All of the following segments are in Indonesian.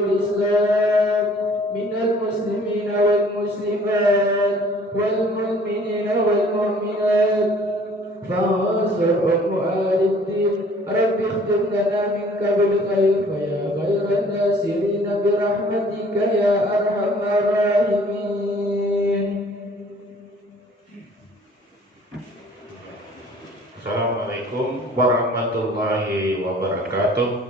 الإسلام من المسلمين والمسلمات والمؤمنين والمؤمنات فانصرهم وآل الدين رب اختم لنا منك بالخير فيا خير الناصرين برحمتك يا أرحم الراحمين. Assalamualaikum warahmatullahi wabarakatuh.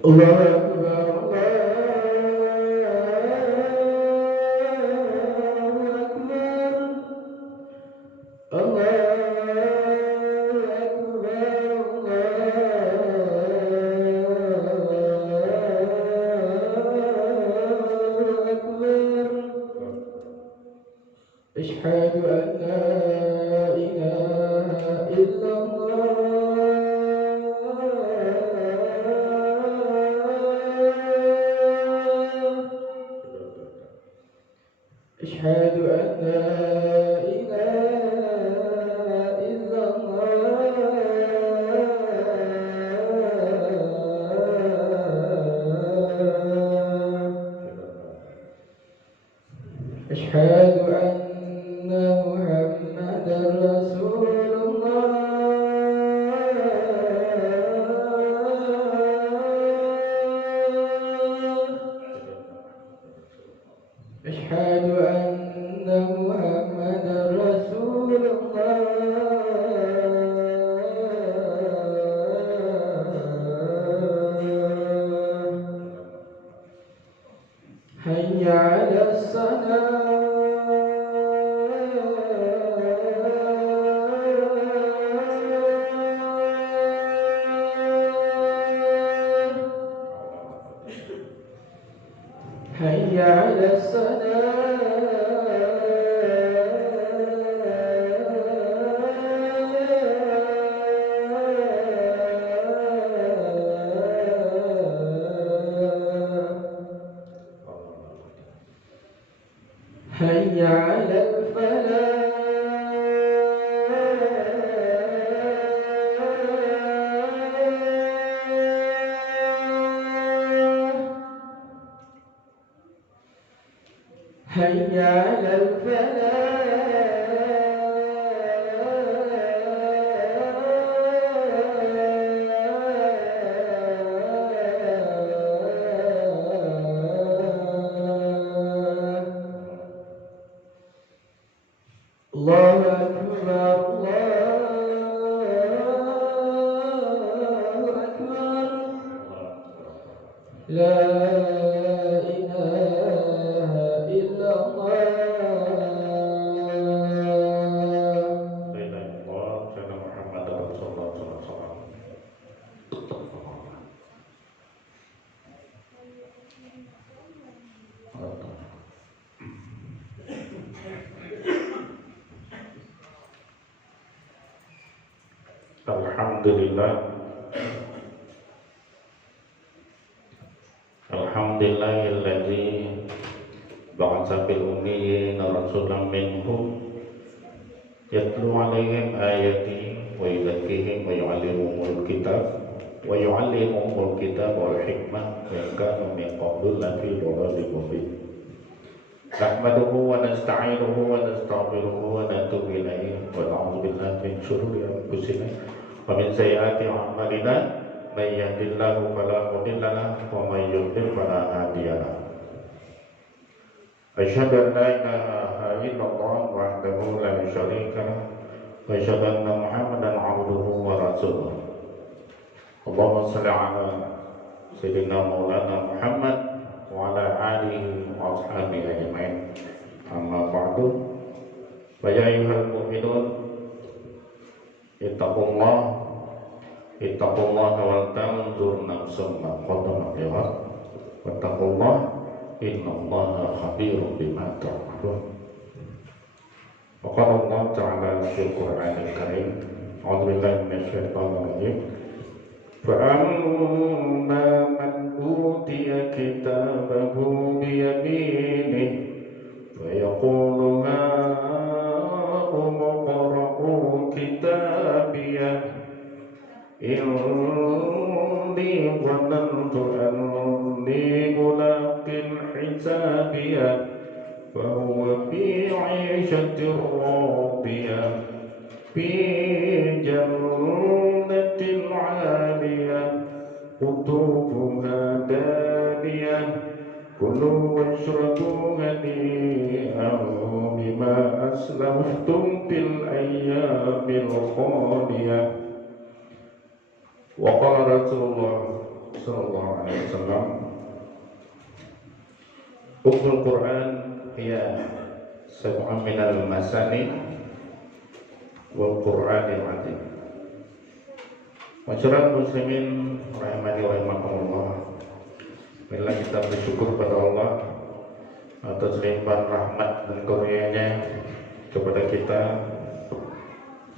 Allahu Akbar, Allahu Akbar. Asyhadu an la ilaha illallah. Asyhadu an la ilaha illallah. Asyhadu anna Muhammadar Rasulullah. Asyhadu anna Muhammadar Rasulullah. Hayya 'alas salah. Hayya 'alas salah. Hayya 'alal falah. Hayya 'alal falah. Allahu Akbar, Allahu Akbar. La ilaha illallah. Alhamdulillah. Alhamdulillahilladzi ba'atsa fil ummiyina rasulan minhum yatlu 'alaihim ayatihi wa yuzakkihim wa yu'allimuhumul kitab wal hikmah wa in kanu min qablu lafi dhalalin mubin. Nahmaduhu wa nasta'inuhu wa nastaghfiruhu wa natubu ilaihi wa na'udzu billahi min shururi anfusina wa min sayyiati a'malina. May yahdihillahu fala mudilla lahu wa may yudlil fala hadiya lahu. Asyhadu an la ilaha illallah wahdahu la syarika lahu wa asyhadu anna Muhammadan 'abduhu wa rasuluh. Allahumma shalli 'ala sayyidina Maulana Muhammad wa 'ala alihi wa ashabihi ajma'in. Amma ba'du. Fa ya ayyuhal mu'minun ittaqullaha wal tanzur nafsum ma qaddamat lighad wattaqullaha innallaha khabirun bima ta'malun. Wa qala Allah ta'ala fil Qur'anil Karim, a'udzu billahi minasyaitonir rajim. Fa amma man utiya kitabahu bi yaminihi fa yaqulu كتابيه إني ظننت أني ملاق حسابيه فهو في عيشة راضية في جنة عالية قطوفها دانية كلوا واشربوا هنيئا بما أسلفتم في الأيام الخالية. وقال رسول الله صلى الله عليه وسلم أم القرآن هي سبع من المثاني والقرآن العظيم. Masyarakat muslimin rahimani rahimakumullah. Bila kita bersyukur pada Allah atas limpahan rahmat dan karunia-Nya kepada kita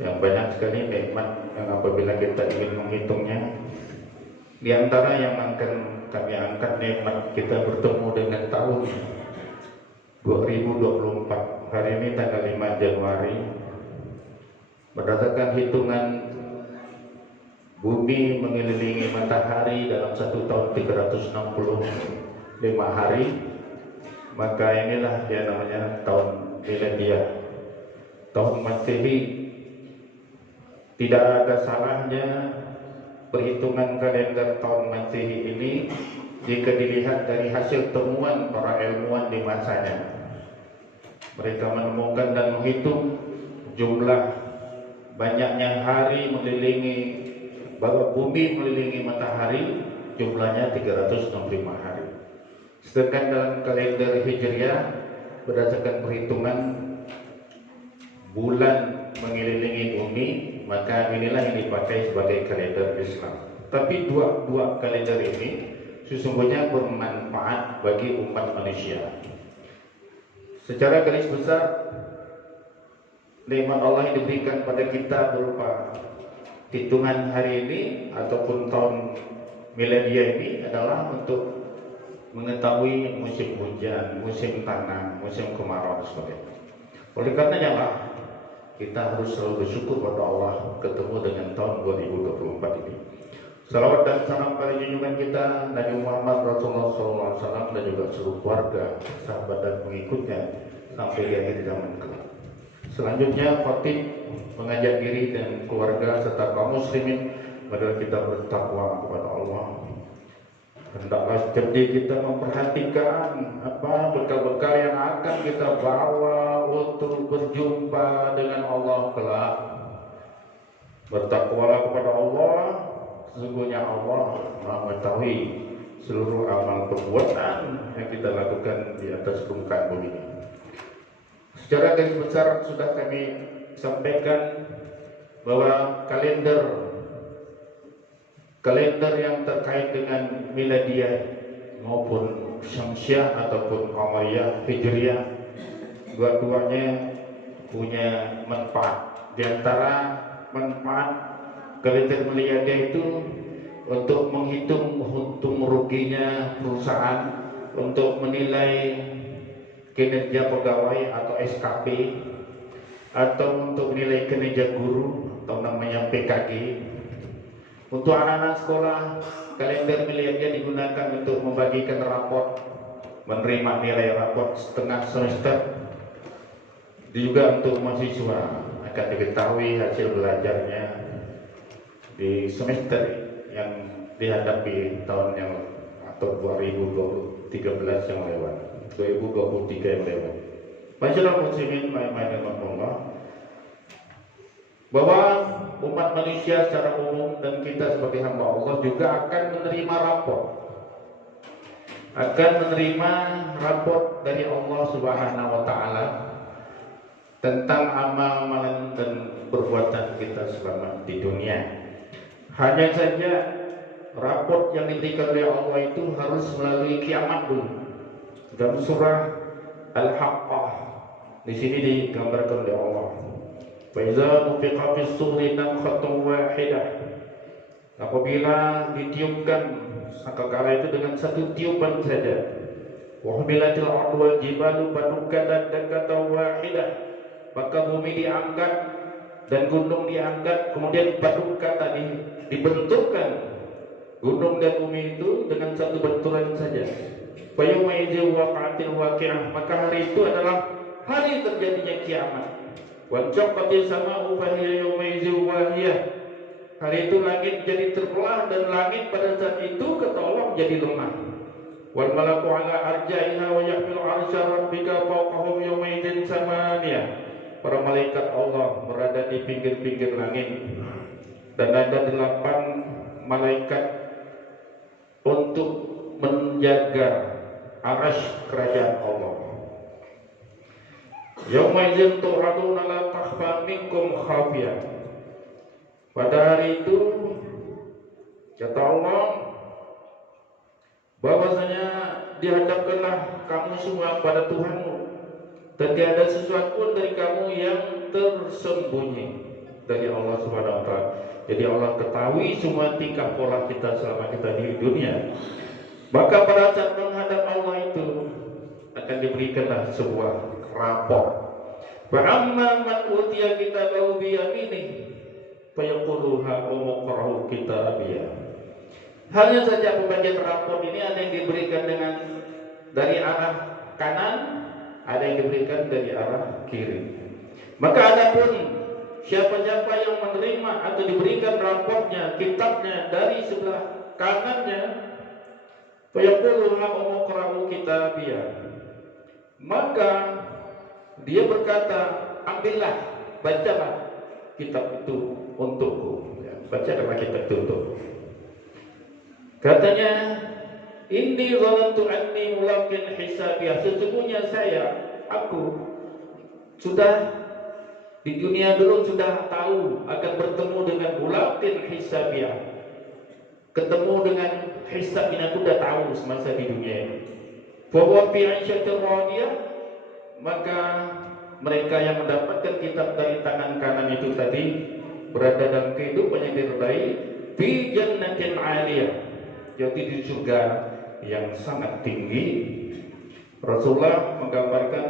yang banyak sekali nikmat yang apabila kita ingin menghitungnya, di antara yang akan kami angkat nikmat kita bertemu dengan tahun 2024. Hari ini tanggal 5 Januari, berdasarkan hitungan bumi mengelilingi matahari dalam 1 tahun 365 hari, maka inilah yang namanya tahun milenial, tahun Masehi. Tidak ada salahnya perhitungan kalender tahun Masehi ini jika dilihat dari hasil temuan para ilmuwan di masanya. Mereka menemukan dan menghitung jumlah banyaknya hari mengelilingi, bahwa bumi mengelilingi matahari jumlahnya 365 hari. Sedangkan dalam kalender Hijriah berdasarkan perhitungan bulan mengelilingi bumi, maka inilah yang dipakai sebagai kalender Islam. Tapi dua kalender ini sesungguhnya bermanfaat bagi umat manusia. Secara garis besar, nikmat Allah yang diberikan pada kita berupa hitungan hari ini ataupun tahun milenial ini adalah untuk mengetahui musim hujan, musim tanam, musim kemarau dan sebagainya. Oleh karenanya lah kita harus selalu bersyukur pada Allah ketemu dengan tahun 2024 ini. Salawat dan salam pada junjungan kita Nabi Muhammad Rasulullah SAW dan juga seluruh keluarga, sahabat dan pengikutnya sampai di akhir zaman kelak. Selanjutnya khatib mengajak diri dan keluarga serta kaum muslimin adalah kita bertakwa kepada Allah. Hendaklah setiap kita memperhatikan apa bekal-bekal yang akan kita bawa untuk berjumpa dengan Allah kelak. Bertakwalah kepada Allah, sesungguhnya Allah mengetahui seluruh amal perbuatan yang kita lakukan di atas permukaan bumi ini. Secara garis besar sudah kami sampaikan bahwa kalender yang terkait dengan miladiah maupun syamsiah ataupun qamariyah hijriah, dua-duanya punya manfaat. Di antara manfaat kalender miladiah itu untuk menghitung untung ruginya perusahaan, untuk menilai kinerja pegawai atau SKP, atau untuk menilai kinerja guru atau namanya PKG. Untuk anak-anak sekolah, kalender milenial digunakan untuk membagikan raport, menerima nilai raport setengah semester. Juga untuk mahasiswa akan diketahui hasil belajarnya di semester yang dihadapi tahun yang atau 2013 yang lewat, 2023 yang lewat. Masyarakat muslimin rahimahumullah, bahwa umat manusia secara umum dan kita sebagai hamba Allah juga akan menerima raport dari Allah Subhanahu wa taala tentang amal-amalan dan perbuatan kita selama di dunia. Hanya saja raport yang diberikan oleh Allah itu harus melalui kiamat dulu. Dalam surah Al-Haqqah di sini digambarkan oleh Allah, "Faiza nufiqa fis suri nafkhatun wahidah." Apabila ditiupkan sangkakala itu dengan satu tiupan saja, wa humilatil ardu wal jibalu fadukkatan dakatan wahidah, maka bumi diangkat dan gunung diangkat, kemudian paduka tadi dibenturkan gunung dan bumi itu dengan satu benturan saja. Fayawma idzin waqa'atil waqi'ah, maka hari itu adalah hari terjadinya kiamat. Wa shaqqatis sama'u fa hiya yawma idzin wahiyah. Hari itu langit jadi terbelah dan langit pada saat itu kata Allah jadi lemah. Wal malaku ala arja'iha wa yahmilu 'arsya rabbika fawqahum yawma idzin samaniyah. Para malaikat Allah berada di pinggir-pinggir langit dan ada 8 malaikat untuk menjaga arasy kerajaan Allah. Yauma idzin tu'raduna la takhfa minkum khafiyah. Pada hari itu kata Allah bahwasanya dihadapkanlah kamu semua pada Tuhanmu dan tiada sesuatu pun dari kamu yang tersembunyi dari Allah Subhanahu wa taala. Jadi Allah ketahui semua tingkah pola kita selama kita di dunia. Maka pada saat menghadap Allah itu akan diberikanlah sebuah rapor. Fa amma man utiya kitabahu bi yaminihi fa yaqulu ha umqra'u kitabiyah. Hanya saja pembagian rapor ini ada yang diberikan dengan dari arah kanan, ada yang diberikan dari arah kiri. Maka adapun siapa-siapa yang menerima atau diberikan raportnya, kitabnya dari sebelah kanannya, fa yaqulu ha umqra'u kitabiyah, maka dia berkata, ambillah, bacalah kitab itu untukku. Bacalah kitab itu untukku. Katanya, inni zalantu anni mulaqin hisabiyah. Sesungguhnya aku sudah di dunia dulu sudah tahu akan bertemu dengan mulaqin hisabiyah. Ketemu dengan hisab ini aku sudah tahu semasa di dunia ini. Fa huwa fi 'aisyatin radiyah, maka mereka yang mendapatkan kitab dari tangan kanan itu tadi berada dalam kehidupan yang diridai, fi jannatin 'aliyah, jadi di surga yang sangat tinggi. Rasulullah menggambarkan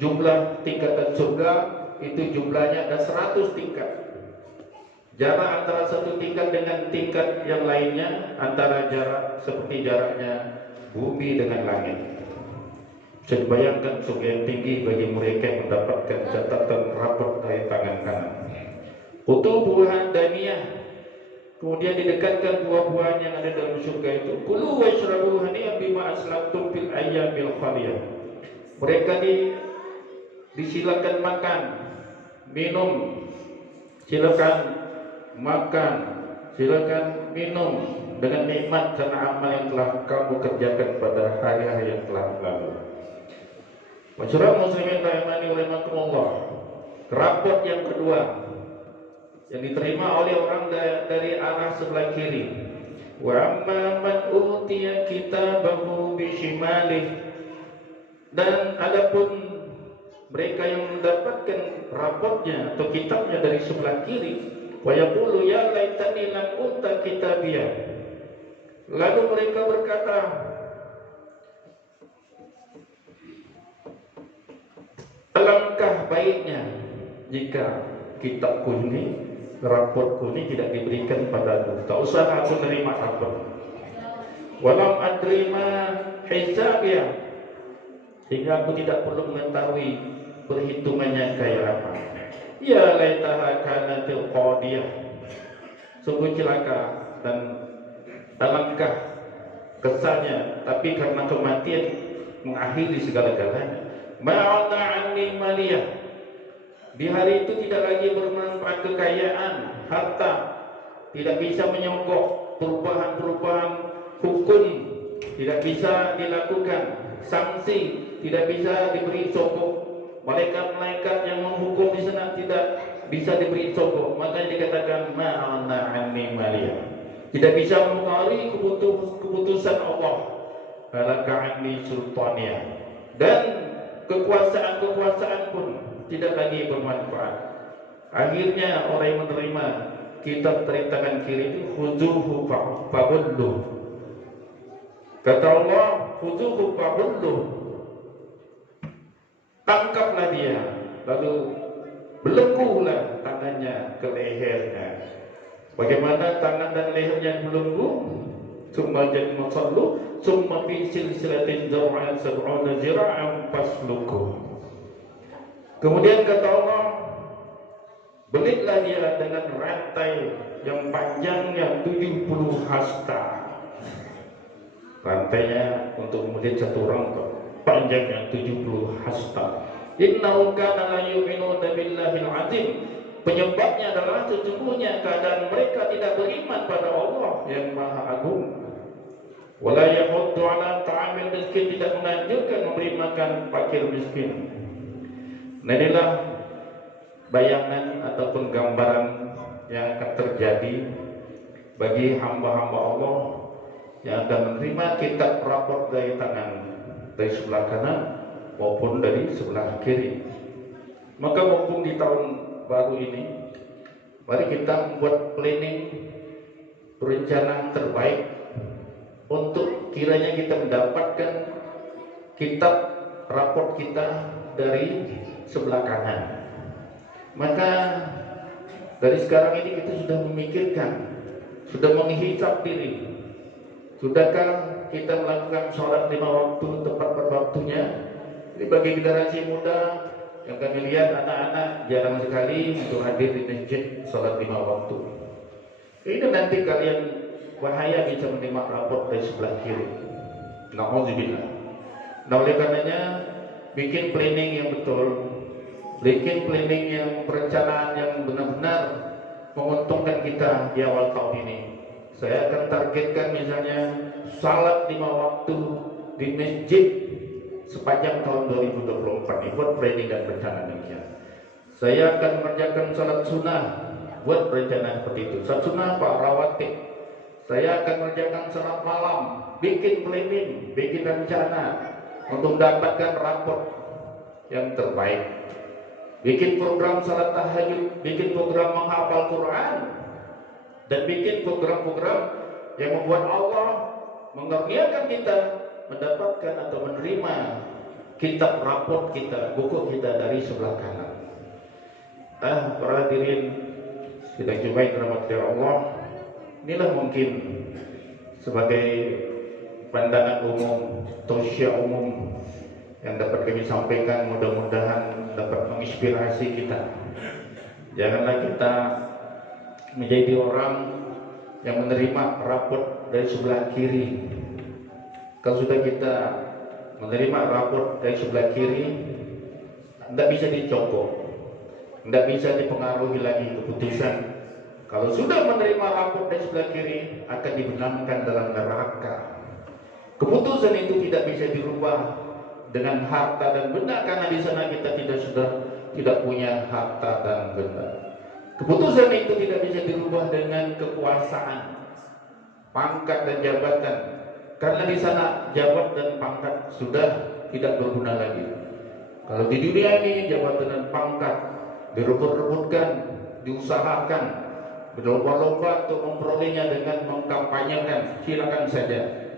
jumlah tingkatan surga itu jumlahnya ada 100 tingkat. Jarak antara satu tingkat dengan tingkat yang lainnya antara jarak seperti jaraknya bumi dengan langit. Bisa dibayangkan surga yang tinggi bagi mereka yang mendapatkan catatan rapor dari tangan kanan. Utubuhan daniyah, kemudian didekatkan buah-buahan yang ada dalam surga itu. Kulu washrabu hani'an bima aslaftum fil ayyamil khaliyah. Mereka disilakan makan, minum, silakan makan, silakan minum dengan nikmat karena amal yang telah kamu kerjakan pada hari-hari yang telah lalu. Masyarakat muslimin rahimani wa rahimakumullah. Raport yang kedua yang diterima oleh orang dari arah sebelah kiri. Wa amma man utiya kitabahu bishimalih, dan adapun mereka yang mendapatkan raportnya atau kitabnya dari sebelah kiri, wa yaqulu ya laitani lam uta kitabiyah. Lalu mereka berkata, alangkah baiknya jika kitabku ini, raportku ini tidak diberikan padaku. Tak usah aku menerima raport. Walam adrima hisabiyah, sehingga aku tidak perlu mengetahui perhitungannya kayak apa. Ya laitaha kanatil qadiyah, sungguh celaka dan alangkah kesannya, tapi karena kematian mengakhiri segala-galanya. Ma'ana anni maliyah, di hari itu tidak lagi bermanfaat kekayaan, harta, tidak bisa menyogok perubahan-perubahan hukum, tidak bisa dilakukan, sanksi tidak bisa diberi sogok, malaikat-malaikat yang menghukum di sana tidak bisa diberi sogok. Makanya dikatakan ma'ana anni maliyah, tidak bisa mempengaruhi keputusan Allah. Halaka anni sultaniyah, dan kekuasaan pun tidak lagi bermanfaat. Akhirnya orang yang menerima kitab dari tangan kiri itu, khuzuhu fa'ullu. Kata Allah, khuzuhu fa'ullu, tangkaplah dia, lalu belenggulah tangannya ke lehernya. Bagaimana tangan dan lehernya belenggu? Summa jannu sallu, summa fi silsilatin zar'an sab'una zira'an fasluku. Kemudian kata Allah, belitlah dia dengan rantai yang panjangnya 70 hasta. Rantainya untuk kemudian satu rangka panjangnya 70 hasta. Innahu kana la yu'minuna billahil azim. Penyebabnya adalah sesungguhnya keadaan mereka tidak beriman pada Allah yang Maha Agung. Wala yahuddu ala ta'amil miskin, tidak menganjurkan memberi makan fakir miskin. Nah, inilah bayangan ataupun gambaran yang akan terjadi bagi hamba-hamba Allah yang akan menerima kitab rapor dari sebelah kanan maupun dari sebelah kiri. Maka mumpung di tahun baru ini, mari kita membuat planning, perencanaan terbaik untuk kiranya kita mendapatkan kitab raport kita dari sebelah kanan. Maka dari sekarang ini kita sudah memikirkan, sudah menghisap diri. Sudahkah kita melakukan sholat 5 waktu tepat pada waktunya? Ini bagi generasi muda yang kami lihat, anak-anak jarang sekali untuk hadir di masjid sholat 5 waktu. Ini nanti kalian bahaya bisa menerima raport dari sebelah kiri. Na'udzubillah. Nah, oleh karenanya bikin planning yang betul, bikin planning yang perencanaan yang benar-benar menguntungkan kita di awal tahun ini. Saya akan targetkan misalnya salat 5 waktu di masjid sepanjang tahun 2024 ini, buat planning dan rencana demikian. Saya akan mengerjakan salat sunnah, buat rencana seperti itu. Salat sunnah apa? Rawatib. Saya akan mengerjakan salat malam, bikin planning, bikin rencana untuk mendapatkan raport yang terbaik. Bikin program salat tahajud, bikin program menghafal Quran, dan bikin program-program yang membuat Allah mengaruniakan kita mendapatkan atau menerima kitab raport kita, buku kita dari sebelah kanan. Para hadirin sidang Jumat rahmati Allah, inilah mungkin sebagai pandangan umum, tausiah umum yang dapat kami sampaikan, mudah-mudahan dapat menginspirasi kita. Janganlah kita menjadi orang yang menerima raport dari sebelah kiri. Kalau sudah kita menerima raport dari sebelah kiri, tidak bisa dicokok, tidak bisa dipengaruhi lagi keputusan. Kalau sudah menerima raport dari sebelah kiri, akan dibenamkan dalam neraka. Keputusan itu tidak bisa dirubah dengan harta dan benda, karena di sana kita tidak punya harta dan benda. Keputusan itu tidak bisa dirubah dengan kekuasaan, pangkat dan jabatan, karena di sana jabat dan pangkat sudah tidak berguna lagi. Kalau di dunia ini jabatan dan pangkat direbut-rebutkan, diusahakan, berlomba-lomba untuk memperolehnya dengan mengkampanyekan, silakan saja.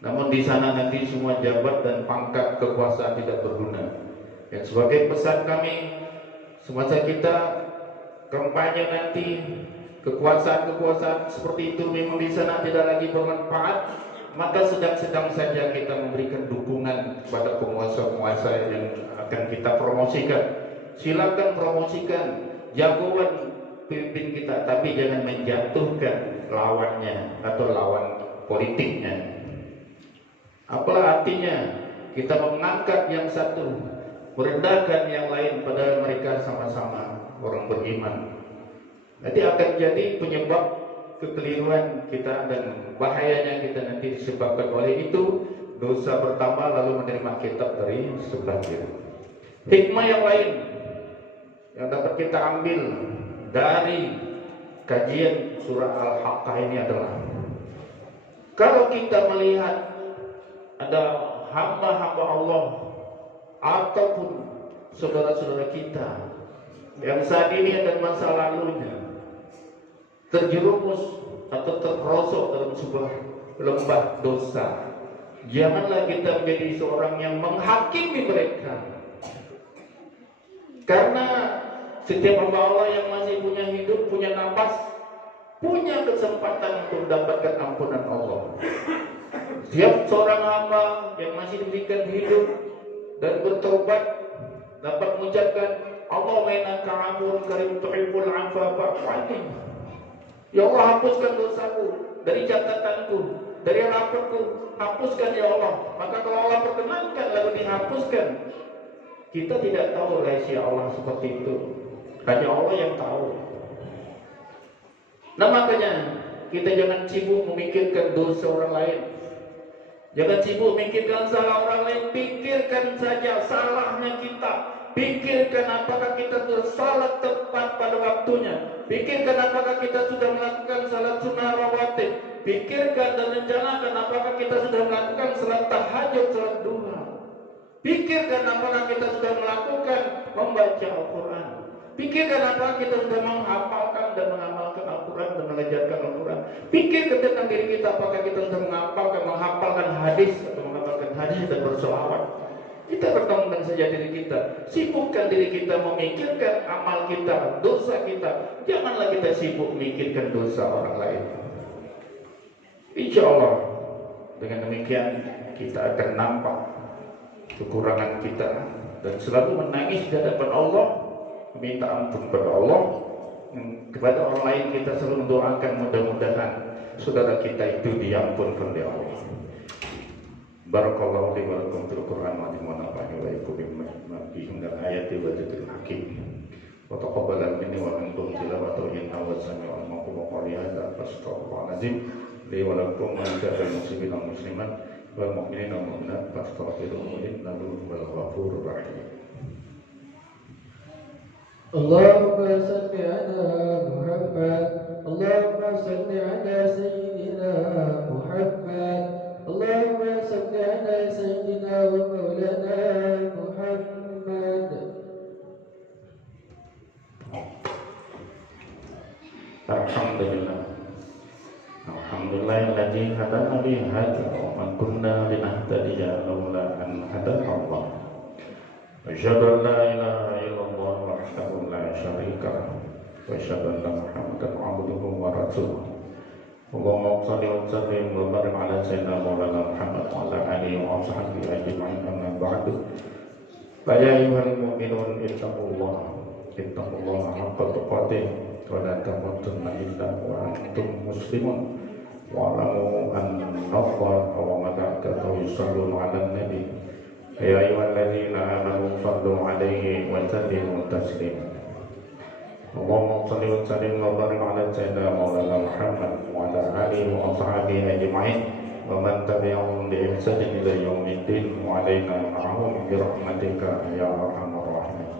Namun di sana nanti semua jabat dan pangkat kekuasaan tidak berguna. Dan sebagai pesan kami, semasa kita kampanye nanti, kekuasaan-kekuasaan seperti itu memang di sana tidak lagi bermanfaat, maka sedang-sedang saja kita memberikan dukungan kepada penguasa-penguasa yang akan kita promosikan. Silakan promosikan jagoan pimpin kita, tapi jangan menjatuhkan lawannya atau lawan politiknya. Apalah artinya kita mengangkat yang satu, merendahkan yang lain, padahal mereka sama-sama orang beriman. Nanti akan jadi penyebab kekeliruan kita, dan bahayanya kita nanti disebabkan oleh itu dosa bertambah lalu menerima kitab dari sebelah kiri. Hikmah yang lain yang dapat kita ambil dari kajian surah Al-Haqqah ini adalah, kalau kita melihat ada hamba-hamba Allah ataupun saudara-saudara kita yang saat ini dan masa lalunya terjerumus atau terperosok dalam sebuah lembah dosa, janganlah kita menjadi seorang yang menghakimi mereka. Karena setiap hamba Allah yang masih punya hidup, punya nafas, punya kesempatan untuk mendapatkan ampunan Allah. Setiap seorang hamba yang masih diberikan hidup dan bertobat dapat mengucapkan Allahumma innaka afuwwun karim tuhibbul afwa fa'fu anni. Ya Allah, hapuskan dosaku dari catatanku, dari raporku, hapuskan ya Allah. Maka kalau Allah perkenankan lalu dihapuskan, kita tidak tahu rahasia Allah seperti itu. Hanya Allah yang tahu. Nah makanya kita jangan sibuk memikirkan dosa orang lain. Jangan sibuk memikirkan salah orang lain. Pikirkan saja salahnya kita. Pikirkan apakah kita sudah salat tepat pada waktunya. Pikirkan apakah kita sudah melakukan salat sunnah rawatib. Pikirkan dan rencanakan apakah kita sudah melakukan salat tahajud, salat duha. Pikirkan apakah kita sudah melakukan membaca Al-Quran. Pikirkan apakah kita sudah menghafalkan dan mengamalkan Al-Quran dan mengajarkan Al-Quran. Pikirkan tentang diri kita apakah kita sudah menghafalkan hadis atau menghafalkan hadis dan bersolawat. Kita renungkan saja diri kita. Sibukkan diri kita memikirkan amal kita, dosa kita. Janganlah kita sibuk memikirkan dosa orang lain. Insya Allah dengan demikian kita akan nampak kekurangan kita dan selalu menangis di hadapan Allah, minta ampun kepada Allah. Kepada orang lain kita selalu mendoakan mudah-mudahan saudara kita itu diampunkan oleh Allah. Barakallahu li wa lakum fil Qur'an wa nafa'ani wa iyyakum bima fihi min al-ayati wa dzikril hakim. Wa taqabbal minni wa minkum tilawatahu innahu was-sami'ul 'alim wa qali hadza fastaghfirullahalazim li wa lakum wa lisa'il muslimin wal muslimat wal mu'minin wal mu'minat fastaghfiruhu innahu huwal ghafurur rahim. Allahumma salli ala Muhammad. Allahumma salli ala Sayyidina Muhammad. Allahumma salli ala Sayyidina wa Maulana Muhammad. Alhamdulillah. Alhamdulillahilladzi hadana li hadza wa ma kunna linahtadiya laula an hadana Allah. Asyhadu an la ilaha illallah wahdahu la syarika lah wa asyhadu anna Muhammadan abduhu wa rasuluh. Allahumma shalli wa sallim wa barik ala sayyidina Maulana Muhammad wa ala alihi wa sahbihi ajma'in amma ba'du. Fa ya ayyuhal mu'minun ittaqullaha haqqa tuqatih wa la tamutunna illa wa antum muslimun wa alamu anna Allaha wa malaikatahu yusalluna 'alan nabi ya ayyuhalladzina amanu sallu 'alaihi wa sallimu taslima. Allahumma shalli wa sallim wa barik ala sayyidina Maulana Muhammad wa ala alihi wa sahbihi ajma'in wa man tabi'ahum bi ihsanin ila yaumiddin wa alaina ma'ahum bi rahmatika ya arhamar rahimin.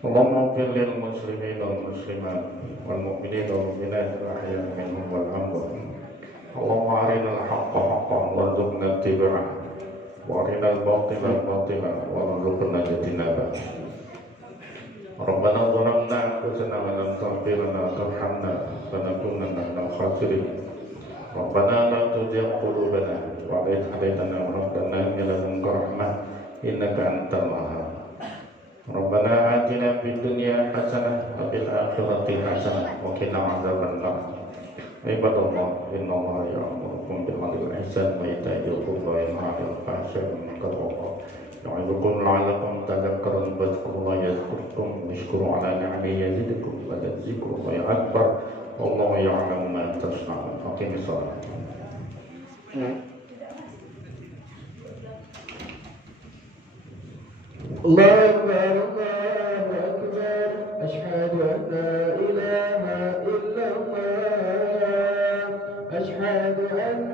Allahumma ighfir lil muslimin wal muslimat wal mu'minin wal mu'minat al ahya'i minhum wal amwat. Allahumma arinal haqqa haqqan warzuqna ittiba'ah wa arinal batila batilan warzuqna ijtinabah. Rabbana zalamna anfusana wa lam taghfir lana wa tarhamna lanakunanna minal khasirin. Rabbana la tuzigh qulubana ba'da idh hadaytana wa hab lana min ladunka rahmah innaka antal wahhab. Rabbana atina fid dunya hasanah wa fil akhirati hasanah wa qina adzabannar. Ibadallah, innallaha ya'murukum bil 'adli wal ihsani wa ita'i dzil qurba wa yanha 'anil fahsya'i wal munkari wal baghi. Ya'idukum la'allakum tadhakkarun fadhkurullaha yadhkurkum washkuru 'ala ni'amihi yazidkum wa ladzikrullahi akbar. Wallahu ya'lamu ma tasna'un. Aqimis shalah. Allahu Akbar, Allahu Akbar. Ashhadu an la ilaha illallah. Ashhadu an